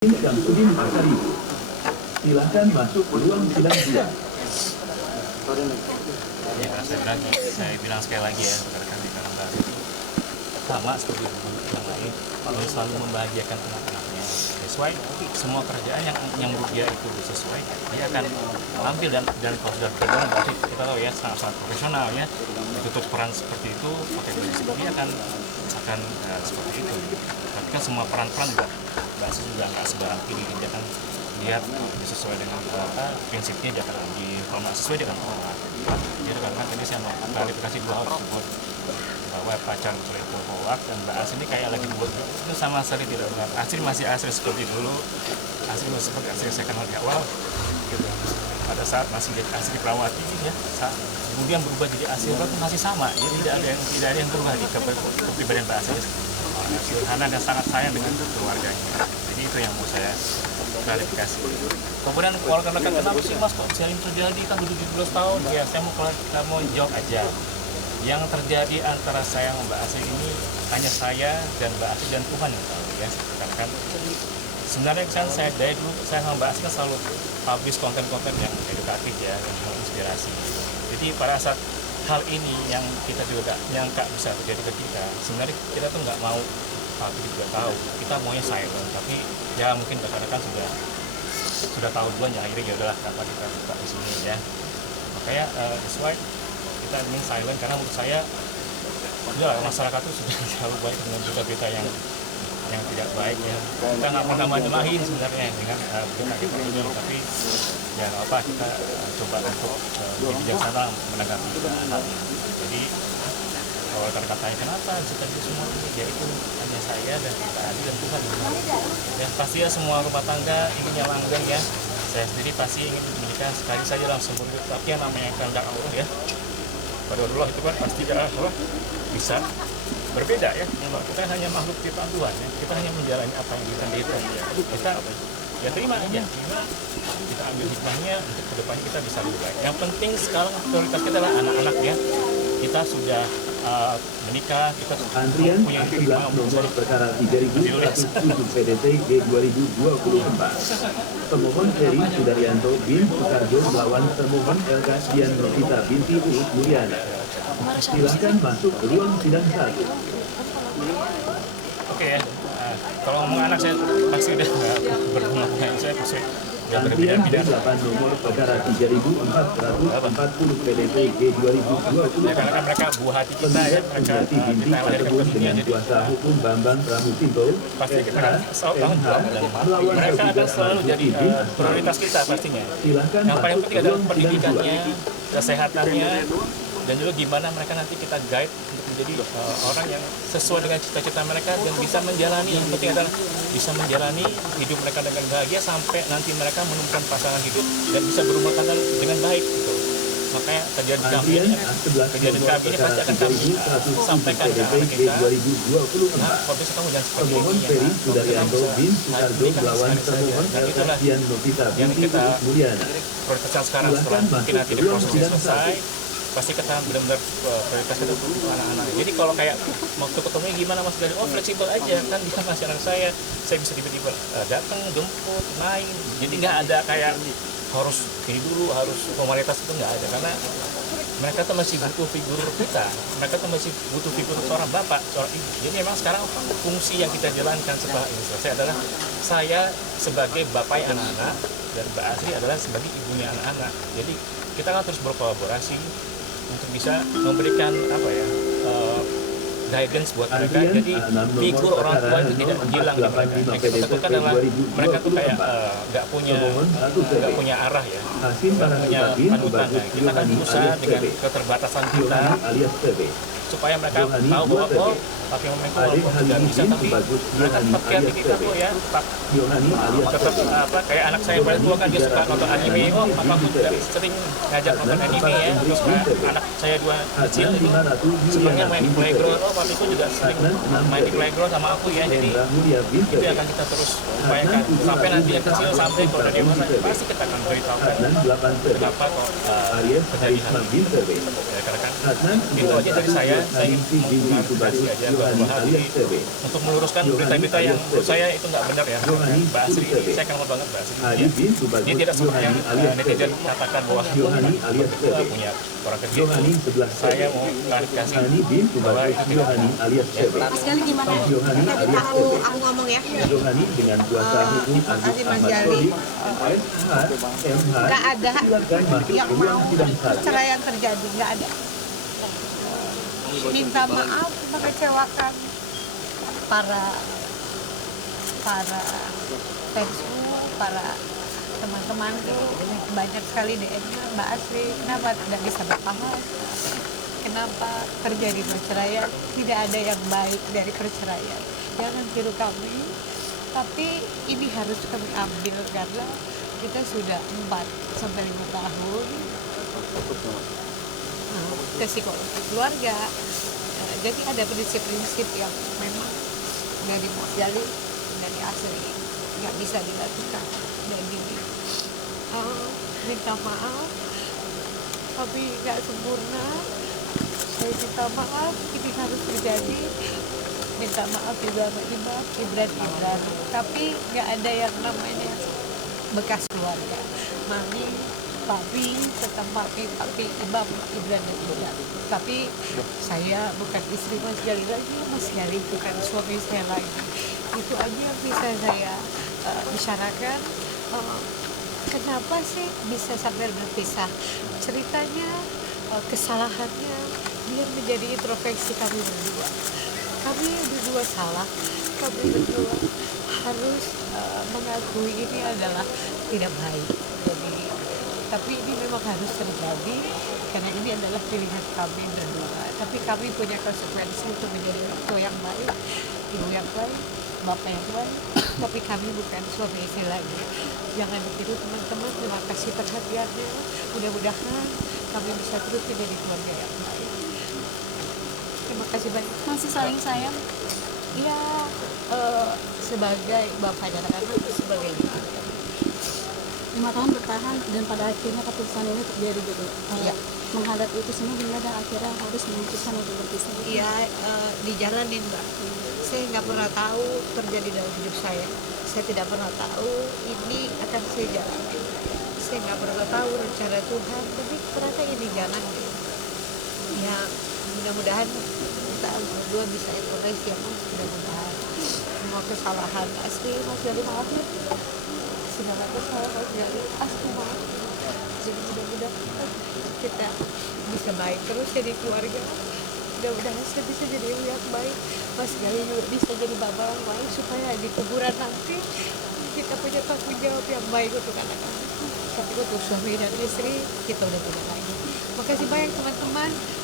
Syamsuddin Masyari. Silahkan masuk ruang sidang 2. Ya, saya bilang sekali lagi ya, rekan-rekan di Karangbaru sama seperti yang lain, kalau selalu membahagiakan anak-anaknya sesuai semua kerjaan yang menurut dia itu sesuai, dia akan tampil dan kalau sudah berjalan berarti kita tahu ya sangat profesional ya, ditutup peran seperti itu pakai baju seperti dia akan seperti itu. Tapi kan semua peran-peran juga bahasa juga nggak sebarang pilih, dia akan lihat sesuai dengan prinsipnya, dia akan ambil, kalau nggak sesuai dia akan tolak. Jadi karena tadi saya mau klarifikasi dua hal tersebut, bahwa pacar itu hoax dan Mbak Asri ini kayak lagi buat itu sama sekali tidak benar. Asri masih Asri seperti dulu, Asri masih seperti Asri saya kenal di awal gitu. Pada saat masih jadi Asri Prawati ya, kemudian berubah jadi Asri Prawati masih sama ya, tidak ada yang berubah di kepribadian Mbak Asri. Sederhana dan sangat sayang dengan keluarganya. Jadi itu yang mau saya klarifikasi. Kemudian rekan-rekan kenapa sih Mas kok bisa ini terjadi, kan udah 17 tahun ya, saya mau jawab aja. Yang terjadi antara saya sama Mbak Asri ini hanya saya dan Mbak Asri dan Tuhan yang tahu ya. Kan sebenarnya kan saya dari dulu saya sama Mbak Asri kan selalu publish konten-konten yang edukatif ya, yang menginspirasi. Jadi pada saat hal ini yang kita juga gak nyangka bisa terjadi ke kita, sebenarnya kita tuh nggak mau publik juga tahu, kita maunya silent, tapi ya mungkin rekan-rekan sudah tahu duluan ya, akhirnya ya udahlah kenapa kita buka di sini ya. Makanya sesuai kita ingin silent karena menurut saya udah masyarakat itu sudah terlalu baik dengan berita-berita yang tidak baik ya. Kita nggak pernah main-main sebenarnya dengan berita ini, tapi ya nggak apa, kita coba untuk lebih bijaksana menanggapi hal ini. Jadi kalau kata-katanya kenapa bisa terjadi semua ini, ya itu hanya saya dan kita Adi dan Tuhan. Ya pasti ya semua rumah tangga inginnya langgeng ya. Saya sendiri pasti ingin menikah sekali saja langsung hidup, tapi yang namanya kehendak Allah ya. Pada Allah itu kan pasti Allah bisa berbeda ya. Kita hanya makhluk ciptaan Tuhan ya. Kita hanya menjalani apa yang kita lihat ya. Kita ya terima aja. Kita ambil hikmahnya untuk kedepannya kita bisa lebih baik. Yang penting sekarang prioritas kita adalah anak-anak ya. Kita sudah menikah, kita Antrian punya A11 nomor perkara 3107 PDT G2024. Pemohon Ferry Sudaryanto bin Soekarjo melawan termohon Elga Dian Novita binti Uut Mulyana. Silahkan masuk ke ruang sidang 1. Oke ya. Kalau ngomong anak saya pasti udah berhubungan, saya pasti udah Antrian berbeda-beda. B8 nomor perkara 3440 PDT G2024. Ya karena kan mereka buah hati kita ya, mereka binti kita lahirkan tersebut ke dunia, dengan jadi kuasa hukum Bambang Pramutinto, pasti kita kan selalu tanggung jawab dan mereka akan selalu jadi prioritas kita pastinya. Silahkan Yang paling masuk penting ke adalah ruang sidang pendidikannya, 2. kesehatannya, dan juga gimana mereka nanti kita guide untuk menjadi orang yang sesuai dengan cita-cita mereka dan bisa menjalani, yang penting adalah bisa menjalani hidup mereka dengan bahagia sampai nanti mereka menemukan pasangan hidup dan bisa berumah tangga dengan baik gitu. Makanya kejadian kami ini pasti akan kami sampaikan ke anak kita. Nah, kalau bisa kamu jangan seperti Pemohon ini Ferry ya. Sudaryanto bin Soekarjo melawan termohon Elga Dian Novita binti Uut Mulyana. Prioritasnya sekarang setelah mungkin nanti di prosesnya selesai, pasti kita benar-benar prioritas kita untuk anak-anak. Jadi kalau kayak waktu ketemu gimana Mas dari fleksibel aja kan, dia masih anak saya bisa tiba-tiba datang, jemput, main. Jadi nggak ada kayak harus ini dulu, harus formalitas, itu nggak ada, karena mereka tuh masih butuh figur kita, mereka tuh masih butuh figur seorang bapak, seorang ibu. Jadi memang sekarang fungsi yang kita jalankan setelah ini selesai adalah saya sebagai bapak anak-anak dan Mbak Asri adalah sebagai ibunya anak-anak. Jadi kita kan terus berkolaborasi untuk bisa memberikan guidance buat mereka. Jadi figur orang tua itu tidak hilang di mereka. Yang kita takutkan adalah mereka tuh kayak nggak punya arah ya, nggak punya panutan. Kita kan berusaha dengan keterbatasan kita supaya mereka tahu bahwa pakai momen itu walaupun sudah bisa, tapi mereka tetap kreatif kita tuh ya, tetap kayak anak saya paling tua kan dia suka nonton anime, papa juga sering ngajak nonton anime ya, terus anak saya dua kecil itu sebenarnya main playground, papiku juga sering main di playground sama aku ya, jadi Hendra Mulia binti itu yang akan kita terus upayakan sampai nanti yang kecil, sampai kalau udah dewasa pasti kita akan beritahukan Adnan 8 TB kenapa kok Aries terjadi hal Karisma ini. binti TB Ya, karena kan Adnan itu aja dari saya ingin mengklarifikasi aja Yohani bahwa alias TB untuk meluruskan berita-berita yang menurut saya itu nggak benar ya. Yohani Mbak Asri Putri. ini saya kenal banget Mbak Asri. Adi bin Dia Subagus tidak seperti yang Yohani alias netizen TB katakan bahwa Yohani alias TB punya orang kecil. Yohani 11 Saya TB mau klarifikasi Hani bin bahwa Subagus itu Yohani alias TB Mas Gali gimana? Yohani Tadi alias aku TB ngomong ya. Yohani dengan kuasa hukum Agus Makasih, Mas Ahmad Gali. Sodik SH MH Nggak ada silakan masuk yang ke ruang mau sidang sala. perceraian terjadi, nggak ada. Minta maaf mengecewakan para fansku, para teman-teman tuh banyak sekali DM-nya, Mbak Asri kenapa tidak bisa bertahan, kenapa terjadi perceraian, tidak ada yang baik dari perceraian, jangan tiru kami, tapi ini harus kami ambil karena kita sudah 4 sampai 5 tahun ke psikologi keluarga. Jadi ada prinsip-prinsip yang memang dari Mas Gali, dari Asri nggak bisa dilakukan. Jadi minta maaf, tapi nggak sempurna. Saya minta maaf, ini harus terjadi. Minta maaf juga sama Ibran. Tapi nggak ada yang namanya bekas keluarga. Mami, papi, tetap papi, Ibam, Ibran dan Ibran. Tapi saya bukan istri Mas Gali lagi, Mas Gali bukan suami saya lagi. Itu aja yang bisa saya bicarakan. Kenapa sih bisa sampai berpisah? Ceritanya, kesalahannya, biar menjadi introspeksi kami berdua. Kami berdua salah, kami berdua harus mengakui ini adalah tidak baik. Jadi, tapi ini memang harus terjadi karena ini adalah pilihan kami berdua. Tapi kami punya konsekuensi untuk menjadi orang tua yang baik, ibu yang baik, bapak yang baik. Tapi kami bukan suami istri lagi. Jangan ditiru teman-teman. Terima kasih perhatiannya. Mudah-mudahan kami bisa terus menjadi keluarga yang baik. Terima kasih banyak. Masih saling sayang. Ya, sebagai bapak dan anak, sebagai ibu. 5 tahun bertahan dan pada akhirnya keputusan ini terjadi gitu. Iya. Menghadapi itu semua gimana dan akhirnya harus memutuskan untuk berpisah. Iya, dijalanin Mbak. Saya nggak pernah tahu terjadi dalam hidup saya. Saya tidak pernah tahu ini akan saya jalani. Saya nggak pernah tahu rencana Tuhan, tapi ternyata ini jalannya. Ya, mudah-mudahan kita berdua bisa evaluasi ya Mas. Mudah-mudahan semua kesalahan asli Mas Gali maafin. Segala kesalahan Mas Gali asli maaf. Jadi mudah-mudahan kita bisa baik terus jadi keluarga. Mudah-mudahan saya bisa jadi ibu yang baik, Mas Gali juga bisa jadi bapak yang baik, supaya di kuburan nanti kita punya tanggung jawab yang baik untuk anak-anak. Tapi untuk suami dan istri kita udah punya lagi. Makasih banyak teman-teman.